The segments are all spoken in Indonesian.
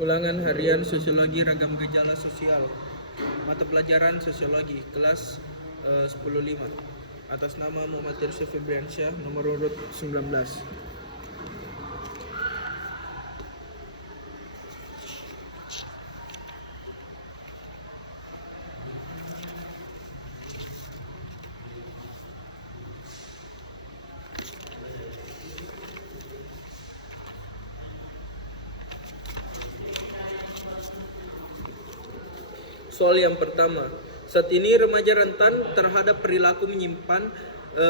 Ulangan harian Sosiologi Ragam Gejala Sosial. Mata pelajaran Sosiologi kelas 10.5. Atas nama Muhammad Tirsyah Febriansyah, nomor urut 19. Soal yang pertama, saat ini remaja rentan terhadap perilaku menyimpan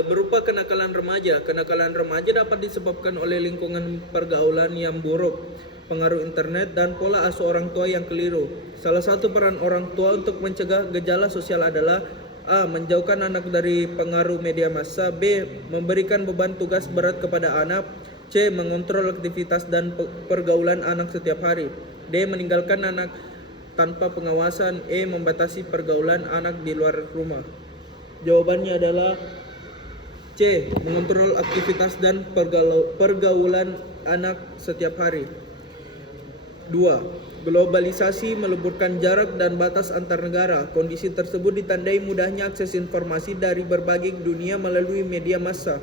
berupa kenakalan remaja. Kenakalan remaja dapat disebabkan oleh lingkungan pergaulan yang buruk, pengaruh internet, dan pola asuh orang tua yang keliru. Salah satu peran orang tua untuk mencegah gejala sosial adalah A. Menjauhkan anak dari pengaruh media massa. B. Memberikan beban tugas berat kepada anak. C. Mengontrol aktivitas dan pergaulan anak setiap hari. D. Meninggalkan anak tanpa pengawasan. E. Membatasi pergaulan anak di luar rumah. Jawabannya adalah C. Mengontrol aktivitas dan pergaulan anak setiap hari. 2. Globalisasi meleburkan jarak dan batas antar negara. Kondisi tersebut ditandai mudahnya akses informasi dari berbagai dunia melalui media massa.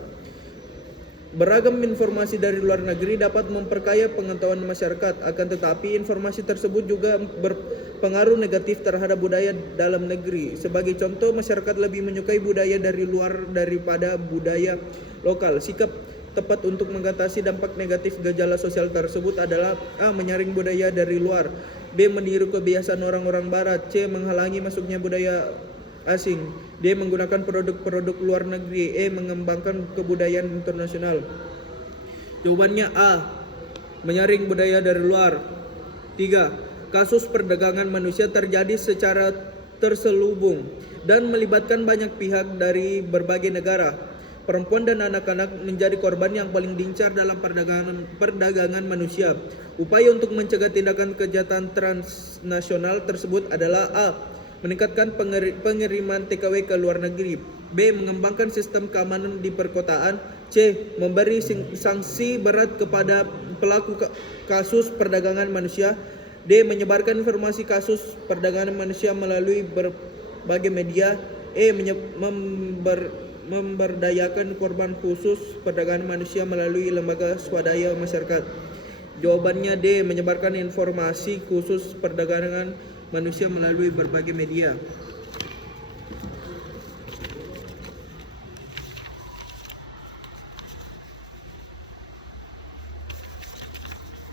Beragam informasi dari luar negeri dapat memperkaya pengetahuan masyarakat, akan tetapi informasi tersebut juga berpengaruh negatif terhadap budaya dalam negeri. Sebagai contoh, masyarakat lebih menyukai budaya dari luar daripada budaya lokal. Sikap tepat untuk mengatasi dampak negatif gejala sosial tersebut adalah A. Menyaring budaya dari luar. B. Meniru kebiasaan orang-orang barat. C. Menghalangi masuknya budaya asing. D. Menggunakan produk-produk luar negeri. E. Mengembangkan kebudayaan internasional. Jawabannya A. Menyaring budaya dari luar. 3. Kasus perdagangan manusia terjadi secara terselubung dan melibatkan banyak pihak dari berbagai negara. Perempuan dan anak-anak menjadi korban yang paling diincar dalam perdagangan manusia. Upaya untuk mencegah tindakan kejahatan transnasional tersebut adalah A. Meningkatkan pengiriman TKW ke luar negeri. B. Mengembangkan sistem keamanan di perkotaan. C. Memberi sanksi berat kepada pelaku kasus perdagangan manusia. D. Menyebarkan informasi kasus perdagangan manusia melalui berbagai media. E. Memberdayakan korban khusus perdagangan manusia melalui lembaga swadaya masyarakat. Jawabannya D. Menyebarkan informasi khusus perdagangan manusia melalui berbagai media.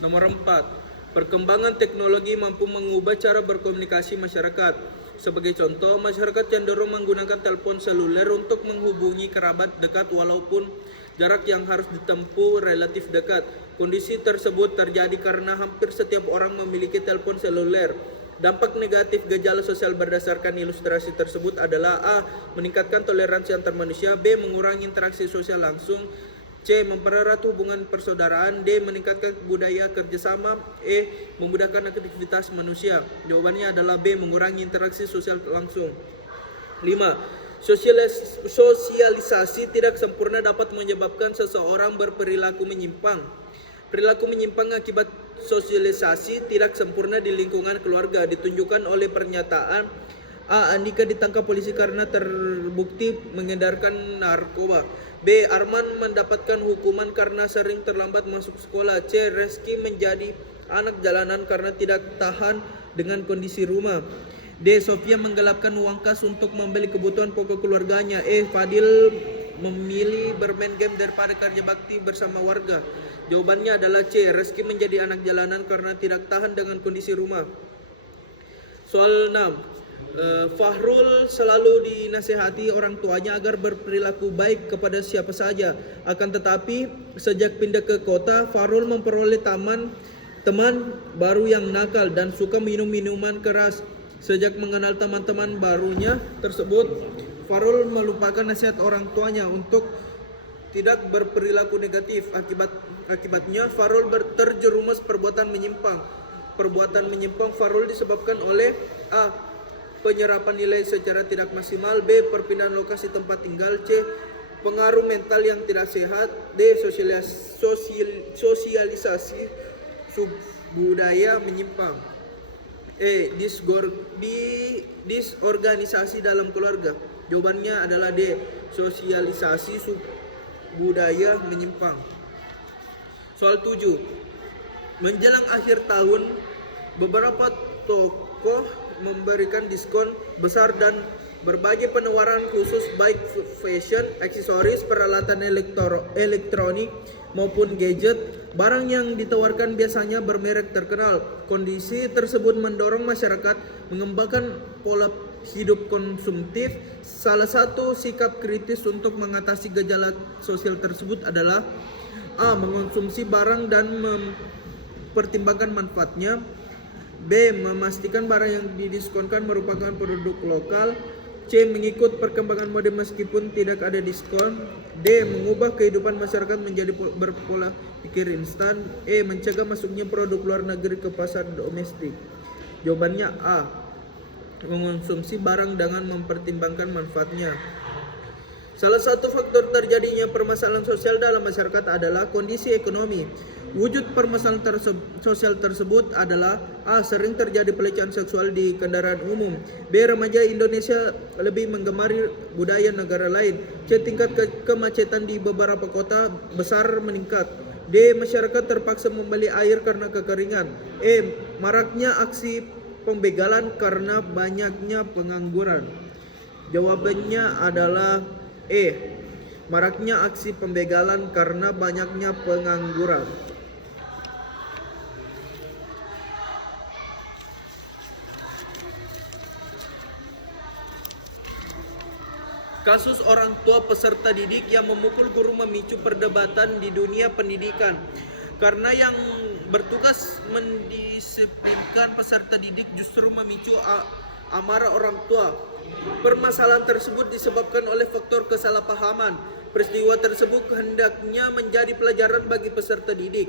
Nomor 4. Perkembangan teknologi mampu mengubah cara berkomunikasi masyarakat. Sebagai contoh, masyarakat cenderung menggunakan telepon seluler untuk menghubungi kerabat dekat walaupun jarak yang harus ditempuh relatif dekat. Kondisi tersebut terjadi karena hampir setiap orang memiliki telepon seluler. Dampak negatif gejala sosial berdasarkan ilustrasi tersebut adalah A. Meningkatkan toleransi antar manusia. B. Mengurangi interaksi sosial langsung. C. Mempererat hubungan persaudaraan. D. Meningkatkan budaya kerjasama. E. Memudahkan aktivitas manusia. Jawabannya adalah B. Mengurangi interaksi sosial langsung. 5. Sosialisasi tidak sempurna dapat menyebabkan seseorang berperilaku menyimpang. Perilaku menyimpang akibat sosialisasi tidak sempurna di lingkungan keluarga ditunjukkan oleh pernyataan A. Andika ditangkap polisi karena terbukti mengedarkan narkoba. B. Arman mendapatkan hukuman karena sering terlambat masuk sekolah. C. Reski menjadi anak jalanan karena tidak tahan dengan kondisi rumah. D. Sofia menggelapkan uang kas untuk membeli kebutuhan pokok keluarganya. E. Fadil memilih bermain game daripada kerja bakti bersama warga. Jawabannya adalah C. Reski menjadi anak jalanan karena tidak tahan dengan kondisi rumah. Soal 6. Fahrul selalu dinasehati orang tuanya agar berperilaku baik kepada siapa saja. Akan tetapi sejak pindah ke kota, Fahrul memperoleh teman baru yang nakal dan suka minum minuman keras. Sejak mengenal teman-teman barunya tersebut, Fahrul melupakan nasihat orang tuanya untuk tidak berperilaku negatif. Akibatnya Fahrul terjerumus perbuatan menyimpang. Perbuatan menyimpang Fahrul disebabkan oleh A. Penyerapan nilai secara tidak maksimal. B. Perpindahan lokasi tempat tinggal. C. Pengaruh mental yang tidak sehat. D. Sosialisasi budaya menyimpang. Disorganisasi dalam keluarga. Jawabannya adalah D. Sosialisasi budaya menyimpang. Soal 7. Menjelang akhir tahun, beberapa toko memberikan diskon besar dan berbagai penawaran khusus baik fashion, aksesoris, peralatan elektronik maupun gadget. Barang yang ditawarkan biasanya bermerek terkenal. Kondisi tersebut mendorong masyarakat mengembangkan pola hidup konsumtif. Salah satu sikap kritis untuk mengatasi gejala sosial tersebut adalah A. Mengonsumsi barang dan mempertimbangkan manfaatnya. B. Memastikan barang yang didiskonkan merupakan produk lokal. C. Mengikut perkembangan mode meskipun tidak ada diskon. D. Mengubah kehidupan masyarakat menjadi berpola pikir instan. E. Mencegah masuknya produk luar negeri ke pasar domestik. Jawabannya A. Mengonsumsi barang dengan mempertimbangkan manfaatnya. Salah satu faktor terjadinya permasalahan sosial dalam masyarakat adalah kondisi ekonomi. Wujud permasalahan sosial tersebut adalah A. Sering terjadi pelecehan seksual di kendaraan umum. B. Remaja Indonesia lebih menggemari budaya negara lain. C. Tingkat kemacetan di beberapa kota besar meningkat. D. Masyarakat terpaksa membeli air karena kekeringan. E. Maraknya aksi pembegalan karena banyaknya pengangguran. Jawabannya adalah E. Maraknya aksi pembegalan karena banyaknya pengangguran. Kasus orang tua peserta didik yang memukul guru memicu perdebatan di dunia pendidikan. Karena yang bertugas mendisiplinkan peserta didik justru memicu amarah orang tua. Permasalahan tersebut disebabkan oleh faktor kesalahpahaman. Peristiwa tersebut hendaknya menjadi pelajaran bagi peserta didik,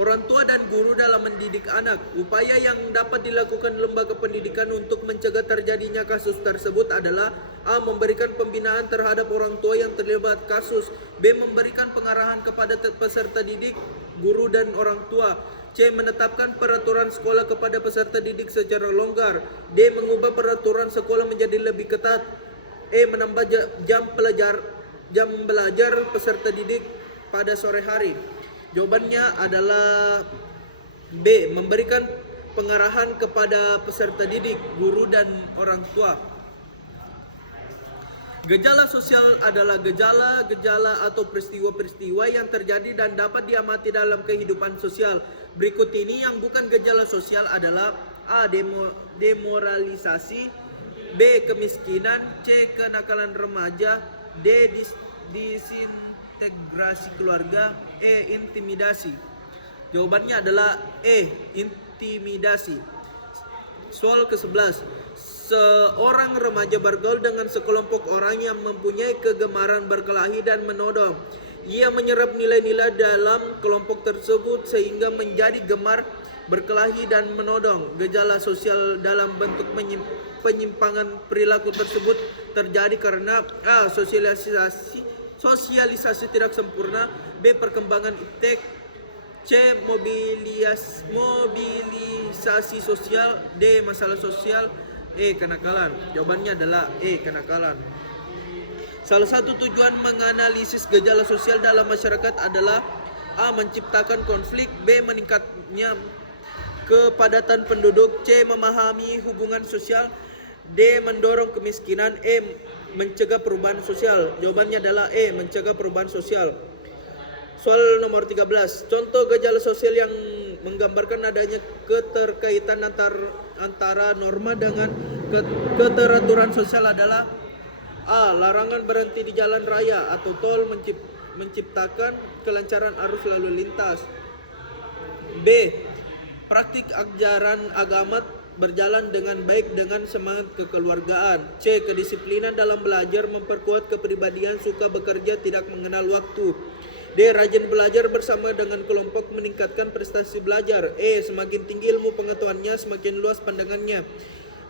orang tua dan guru dalam mendidik anak. Upaya yang dapat dilakukan lembaga pendidikan untuk mencegah terjadinya kasus tersebut adalah A. Memberikan pembinaan terhadap orang tua yang terlibat kasus. B. Memberikan pengarahan kepada peserta didik, guru dan orang tua. C. Menetapkan peraturan sekolah kepada peserta didik secara longgar. D. Mengubah peraturan sekolah menjadi lebih ketat. E. Menambah jam belajar peserta didik pada sore hari. Jawabannya adalah B. Memberikan pengarahan kepada peserta didik, guru dan orang tua. Gejala sosial adalah gejala atau peristiwa-peristiwa yang terjadi dan dapat diamati dalam kehidupan sosial. Berikut ini yang bukan gejala sosial adalah A. Demoralisasi, B. Kemiskinan, C. Kenakalan remaja, D. Disintegrasi keluarga, E. Intimidasi. Jawabannya adalah E. Intimidasi. Soal ke-11. Seorang remaja bergaul dengan sekelompok orang yang mempunyai kegemaran berkelahi dan menodong. Ia menyerap nilai-nilai dalam kelompok tersebut sehingga menjadi gemar berkelahi dan menodong. Gejala sosial dalam bentuk penyimpangan perilaku tersebut terjadi karena A. Sosialisasi tidak sempurna, B. Perkembangan iptek, C. Mobilisasi sosial, D. Masalah sosial, E. Kenakalan. Jawabannya adalah E. Kenakalan. Salah satu tujuan menganalisis gejala sosial dalam masyarakat adalah A. Menciptakan konflik, B. Meningkatnya kepadatan penduduk, C. Memahami hubungan sosial, D. Mendorong kemiskinan, E. Mencegah perubahan sosial. Jawabannya adalah E. Mencegah perubahan sosial. Soal nomor 13. Contoh gejala sosial yang menggambarkan adanya keterkaitan antara norma dengan keteraturan sosial adalah A. Larangan berhenti di jalan raya atau tol menciptakan kelancaran arus lalu lintas. B. Praktik ajaran agama berjalan dengan baik dengan semangat kekeluargaan. C. Kedisiplinan dalam belajar memperkuat kepribadian, suka bekerja, tidak mengenal waktu. D. Rajin belajar bersama dengan kelompok meningkatkan prestasi belajar. E. Semakin tinggi ilmu pengetahuannya, semakin luas pandangannya.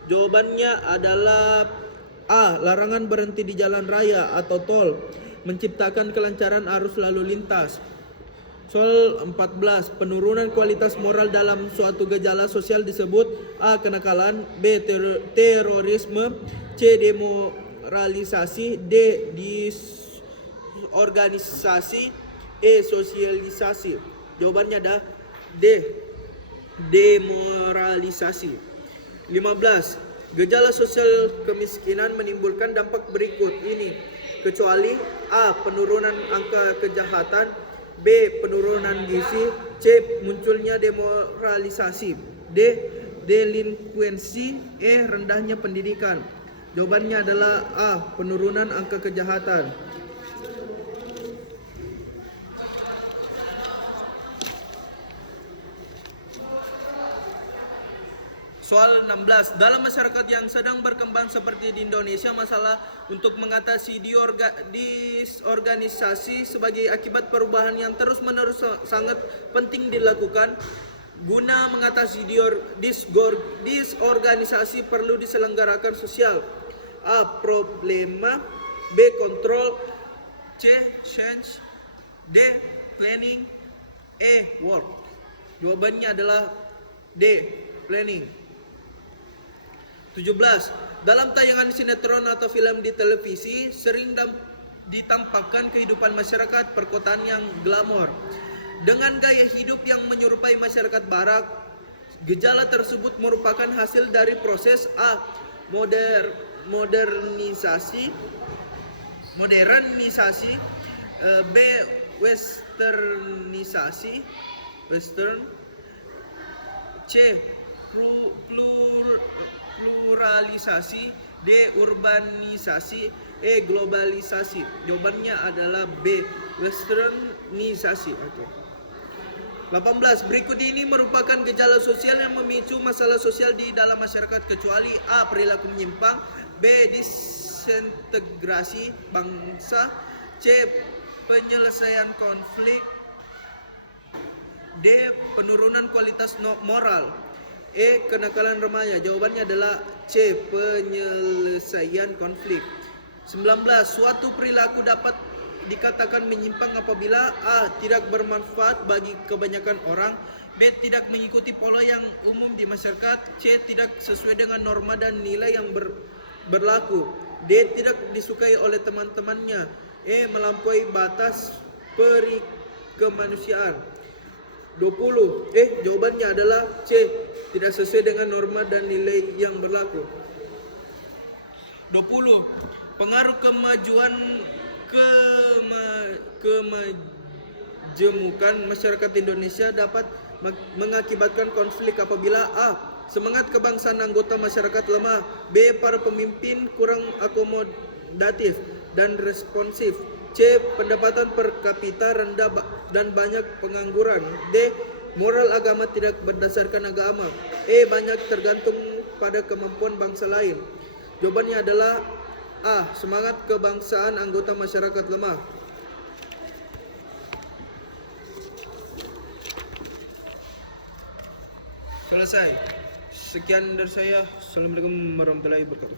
Jawabannya adalah A. Larangan berhenti di jalan raya atau tol menciptakan kelancaran arus lalu lintas. Soal 14, penurunan kualitas moral dalam suatu gejala sosial disebut A. Kenakalan, B. Terorisme, C. Demoralisasi, D. Disorganisasi, E. Sosialisasi. Jawabannya ada D. Demoralisasi. 15. Gejala sosial kemiskinan menimbulkan dampak berikut ini, kecuali A. Penurunan angka kejahatan, B. Penurunan gizi, C. Munculnya demoralisasi, D. Delinkuensi, E. Rendahnya pendidikan. Jawabannya adalah A. Penurunan angka kejahatan. Soal 16. Dalam masyarakat yang sedang berkembang seperti di Indonesia, masalah untuk mengatasi disorganisasi sebagai akibat perubahan yang terus-menerus sangat penting dilakukan. Guna mengatasi disorganisasi perlu diselenggarakan sosial. A. Problema, B. Kontrol, C. Change, D. Planning, E. Work. Jawabannya adalah D. Planning. 17. Dalam tayangan sinetron atau film di televisi sering ditampakkan kehidupan masyarakat perkotaan yang glamor dengan gaya hidup yang menyerupai masyarakat barat. Gejala tersebut merupakan hasil dari proses A. Modernisasi, B. Westernisasi, C. Pluralisasi, D. Urbanisasi, E. Globalisasi. Jawabannya adalah B. Westernisasi. 18. Berikut ini merupakan gejala sosial yang memicu masalah sosial di dalam masyarakat, kecuali A. Perilaku menyimpang, B. Disintegrasi bangsa, C. Penyelesaian konflik, D. Penurunan kualitas moral, E. Kenakalan remaja. Jawabannya adalah C. Penyelesaian konflik. 19. Suatu perilaku dapat dikatakan menyimpang apabila A. Tidak bermanfaat bagi kebanyakan orang, B. Tidak mengikuti pola yang umum di masyarakat, C. Tidak sesuai dengan norma dan nilai yang berlaku, D. Tidak disukai oleh teman-temannya, E. Melampaui batas perikemanusiaan. 20. Jawabannya adalah C. Tidak sesuai dengan norma dan nilai yang berlaku. 20. Pengaruh kemajemukan masyarakat Indonesia dapat mengakibatkan konflik apabila A. Semangat kebangsaan anggota masyarakat lemah, B. Para pemimpin kurang akomodatif dan responsif, C. Pendapatan per kapita rendah dan banyak pengangguran, D. Moral agama tidak berdasarkan agama, E. Banyak tergantung pada kemampuan bangsa lain. Jawabannya adalah A. Semangat kebangsaan anggota masyarakat lemah. Selesai. Sekian dari saya. Assalamualaikum warahmatullahi wabarakatuh.